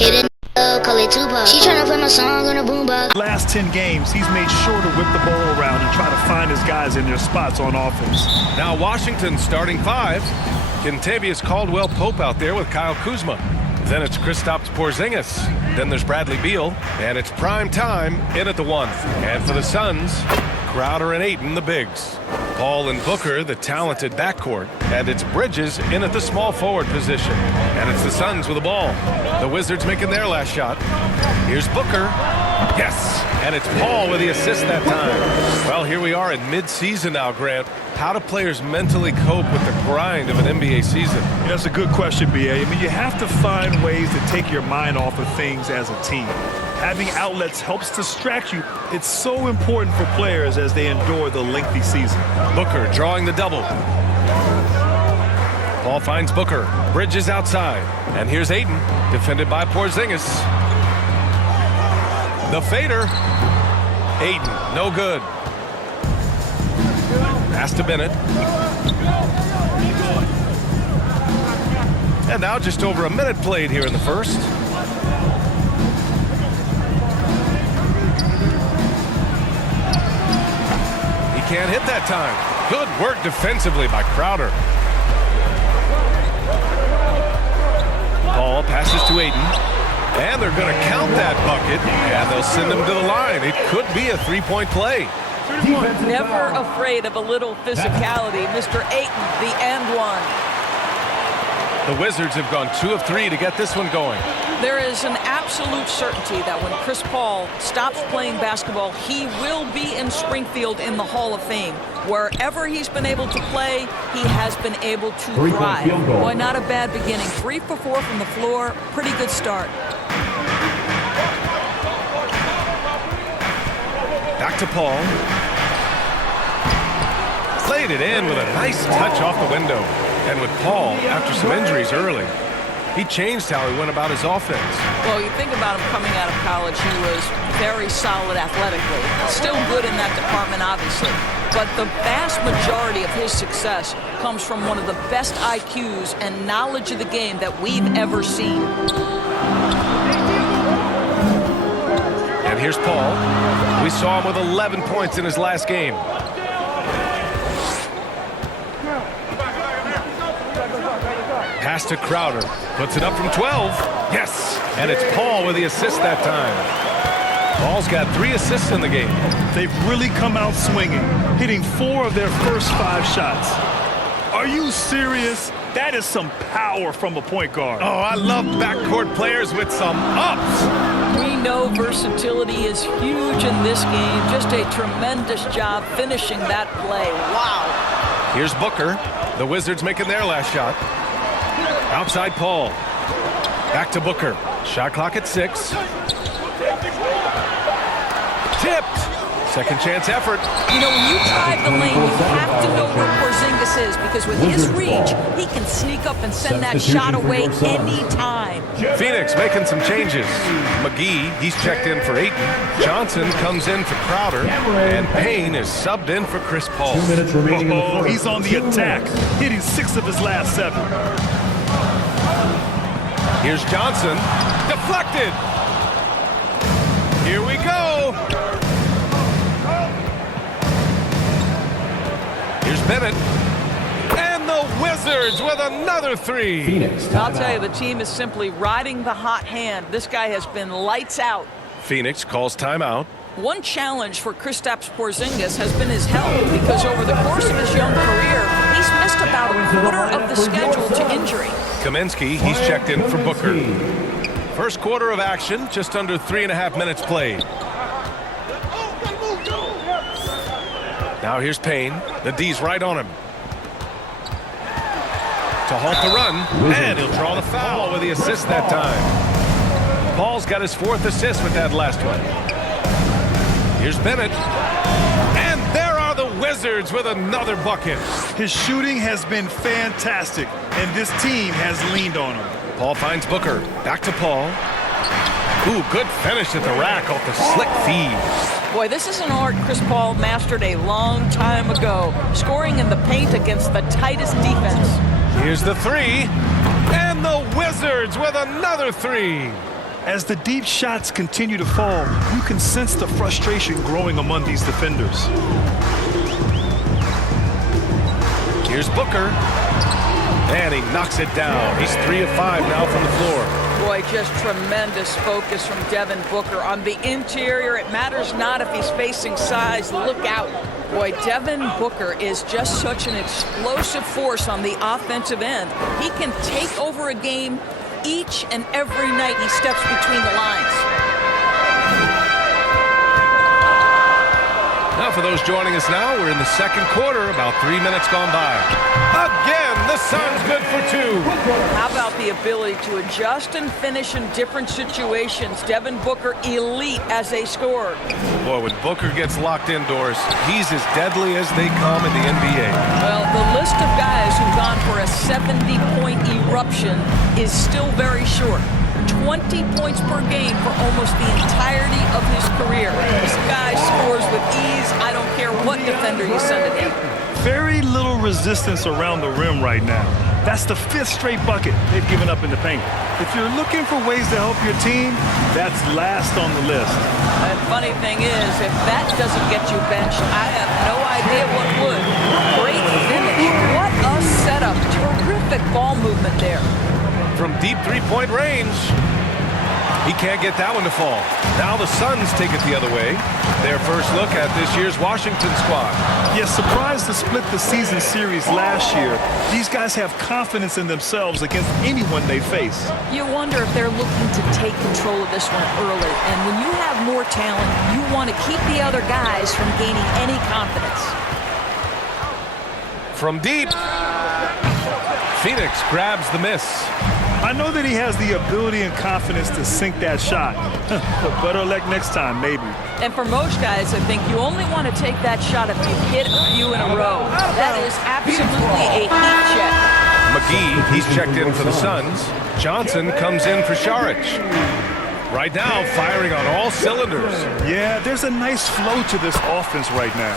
Hit a call it Tupac. She tryna play my song on a boombox. Last 10 games, he's made sure to whip the ball around and try to find his guys in their spots on offense. Now Washington's starting five. Kentavious Caldwell-Pope out there with Kyle Kuzma. Then it's Kristaps Porzingis. Then there's Bradley Beal. And it's prime time in at the one. And for the Suns, Crowder and Ayton, the bigs. Paul and Booker, the talented backcourt. And it's Bridges in at the small forward position. And it's the Suns with the ball. The Wizards making their last shot. Here's Booker. Yes. And it's Paul with the assist that time. Well, here we are in mid-season now, Grant. How do players mentally cope with the grind of an NBA season? That's a good question, B.A. I mean, you have to find ways to take your mind off of things as a team. Having outlets helps distract you. It's so important for players as they endure the lengthy season. Booker drawing the double. Paul finds Booker. Bridges outside. And here's Ayton, defended by Porzingis. The fader. Ayton, no good. Pass to Bennett. And now just over a minute played here in the first. He can't hit that time. Good work defensively by Crowder. Paul passes to Ayton. And they're going to count that bucket. And they'll send him to the line. It could be a three-point play. Never afraid of a little physicality. Mr. Ayton, the and one. The Wizards have gone 2 of 3 to get this one going. There is an absolute certainty that when Chris Paul stops playing basketball, he will be in Springfield in the Hall of Fame. Wherever he's been able to play, he has been able to thrive. Boy, not a bad beginning. 3 for 4 from the floor. Pretty good start. Back to Paul. Played it in with a nice touch off the window. And with Paul, after some injuries early, he changed how he went about his offense. Well, you think about him coming out of college, he was very solid athletically. Still good in that department, obviously. But the vast majority of his success comes from one of the best IQs and knowledge of the game that we've ever seen. And here's Paul. We saw him with 11 points in his last game. Pass to Crowder. Puts it up from 12. Yes! And it's Paul with the assist that time. Paul's got 3 assists in the game. They've really come out swinging, hitting 4 of their first 5 shots. Are you serious? That is some power from a point guard. Oh, I love backcourt players with some ups. We know versatility is huge in this game. Just a tremendous job finishing that play. Wow. Here's Booker. The Wizards making their last shot. Outside Paul. Back to Booker. Shot clock at 6. Tipped. Second chance effort. You know, when you drive the lane, you have to know where Porzingis is, because with his reach, he can sneak up and send that shot away anytime. Phoenix making some changes. McGee, he's checked in for Ayton. Johnson comes in for Crowder. And Payne is subbed in for Chris Paul. 2 minutes remaining. Oh, he's on the attack, hitting 6 of his last 7. Here's Johnson. Deflected. Here we go. Here's Bennett. And the Wizards with another 3. Phoenix. I'll tell you, the team is simply riding the hot hand. This guy has been lights out. Phoenix calls timeout. One challenge for Kristaps Porzingis has been his health, because over the course of his young career, he's missed about a quarter of the schedule to injury. Kaminsky, he's checked in for Booker. First quarter of action, just under 3.5 minutes played. Now here's Payne. The D's right on him. To halt the run, and he'll draw the foul with the assist that time. Paul's got his 4th assist with that last one. Here's Bennett. And there are the Wizards with another bucket. His shooting has been fantastic, and this team has leaned on him. Paul finds Booker. Back to Paul. Ooh, good finish at the rack off the slick feed. Boy, this is an art Chris Paul mastered a long time ago, scoring in the paint against the tightest defense. Here's the 3. And the Wizards with another 3. As the deep shots continue to fall, you can sense the frustration growing among these defenders. Here's Booker. And he knocks it down. He's 3 of 5 now from the floor. Boy, just tremendous focus from Devin Booker. On the interior, it matters not if he's facing size. Look out. Boy, Devin Booker is just such an explosive force on the offensive end. He can take over a game each and every night he steps between the lines. Now for those joining us now, we're in the second quarter, about 3 minutes gone by. Again, the Suns good for 2. How about the ability to adjust and finish in different situations? Devin Booker, elite as a scorer. Boy, when Booker gets locked indoors, he's as deadly as they come in the NBA. Well, the list of guys who've gone for a 70-point eruption is still very short. 20 points per game for almost the entirety of his career. This guy scores with ease. I don't care what defender you send at him. Very little resistance around the rim right now. That's the 5th straight bucket they've given up in the paint. If you're looking for ways to help your team, that's last on the list. And funny thing is, if that doesn't get you benched, I have no idea what would. Great finish. What a setup. Terrific ball movement there. From deep three-point range, he can't get that one to fall. Now the Suns take it the other way. Their first look at this year's Washington squad. Yes, surprised to split the season series last year. These guys have confidence in themselves against anyone they face. You wonder if they're looking to take control of this one early. And when you have more talent, you want to keep the other guys from gaining any confidence. From deep, Phoenix grabs the miss. I know that he has the ability and confidence to sink that shot. But better luck next time, maybe. And for most guys, I think you only want to take that shot if you hit a few in a row. That is absolutely a heat check. McGee, he's checked in for the Suns. Johnson comes in for Saric. Right now, firing on all cylinders. Yeah, there's a nice flow to this offense right now.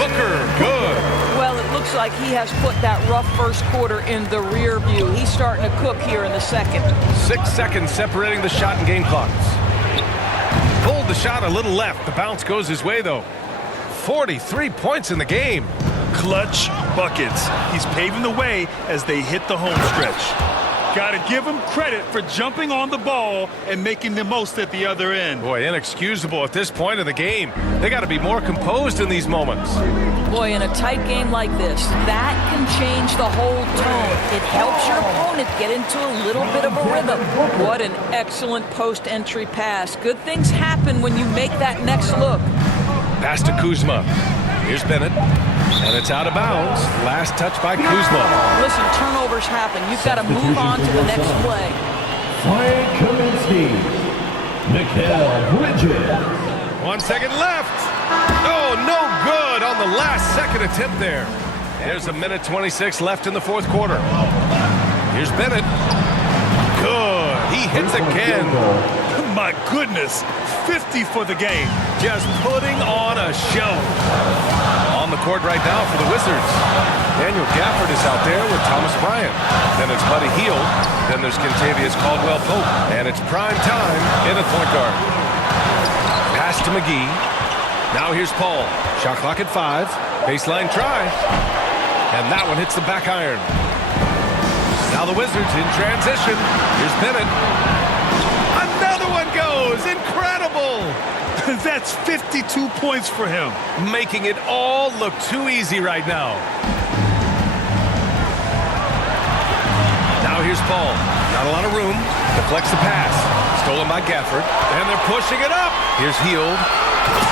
Booker, good. Well, it looks like he has put that rough first quarter in the rear view. He's starting to cook here in the second. 6 seconds separating the shot and game clocks. Pulled the shot a little left. The bounce goes his way, though. 43 points in the game. Clutch buckets. He's paving the way as they hit the home stretch. Got to give him credit for jumping on the ball and making the most at the other end. Boy, inexcusable at this point of the game. They got to be more composed in these moments. Boy, in a tight game like this, that can change the whole tone. It helps your opponent get into a little bit of a rhythm. What an excellent post-entry pass. Good things happen when you make that next look. Pass to Kuzma. Here's Bennett. And it's out of bounds. Last touch by Kuzma. Listen, turnovers happen. You've got to move on to the next play. Frank Kaminsky. Mikal Bridges. 1 second left. Oh, no good on the last second attempt there. There's a minute 26 left in the fourth quarter. Here's Bennett. Good. He hits again. My goodness. 50 for the game. Just putting on a show. On the court right now for the Wizards. Daniel Gafford is out there with Thomas Bryant. Then it's Buddy Hield. Then there's Kentavious Caldwell-Pope. And it's prime time in at point guard. Pass to McGee. Now here's Paul. Shot clock at 5. Baseline try. And that one hits the back iron. Now the Wizards in transition. Here's Bennett. Another one goes. Incredible. That's 52 points for him. Making it all look too easy right now. Now here's Paul. Not a lot of room. Deflects the pass. Stolen by Gafford. And they're pushing it up. Here's Hield.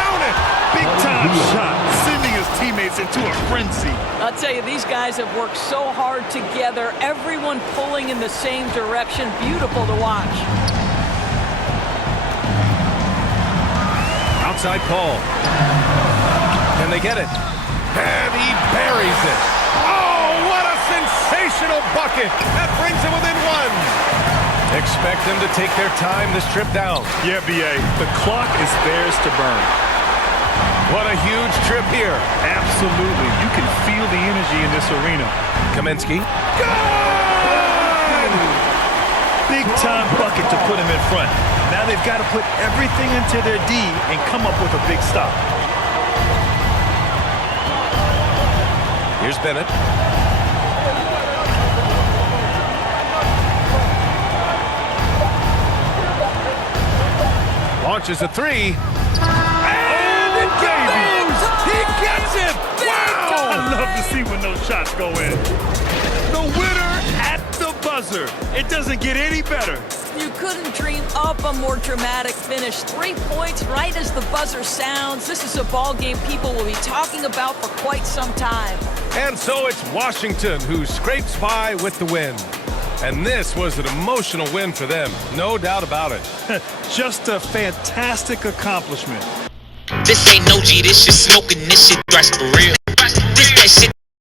Count it! Big time shot. Sending his teammates into a frenzy. I'll tell you, these guys have worked so hard together. Everyone pulling in the same direction. Beautiful to watch. Outside Paul. Can they get it? And he buries it. Oh, what a sensational bucket. That brings them within 1. Expect them to take their time this trip down. Yeah, B.A. The clock is theirs to burn. What a huge trip here. Absolutely. You can feel the energy in this arena. Kaminsky. Good! big-time bucket to put him in front. Now they've got to put everything into their D and come up with a big stop. Here's Bennett. Launches a three. And it gave him! He gets it! Wow! I love to see when those shots go in. The winner at the buzzer. It doesn't get any better. You couldn't dream up a more dramatic finish. 3 points right as the buzzer sounds. This is a ball game people will be talking about for quite some time. And so it's Washington who scrapes by with the win. And this was an emotional win for them, no doubt about it. Just a fantastic accomplishment. This ain't no G, this shit smoking, this shit thrash for real.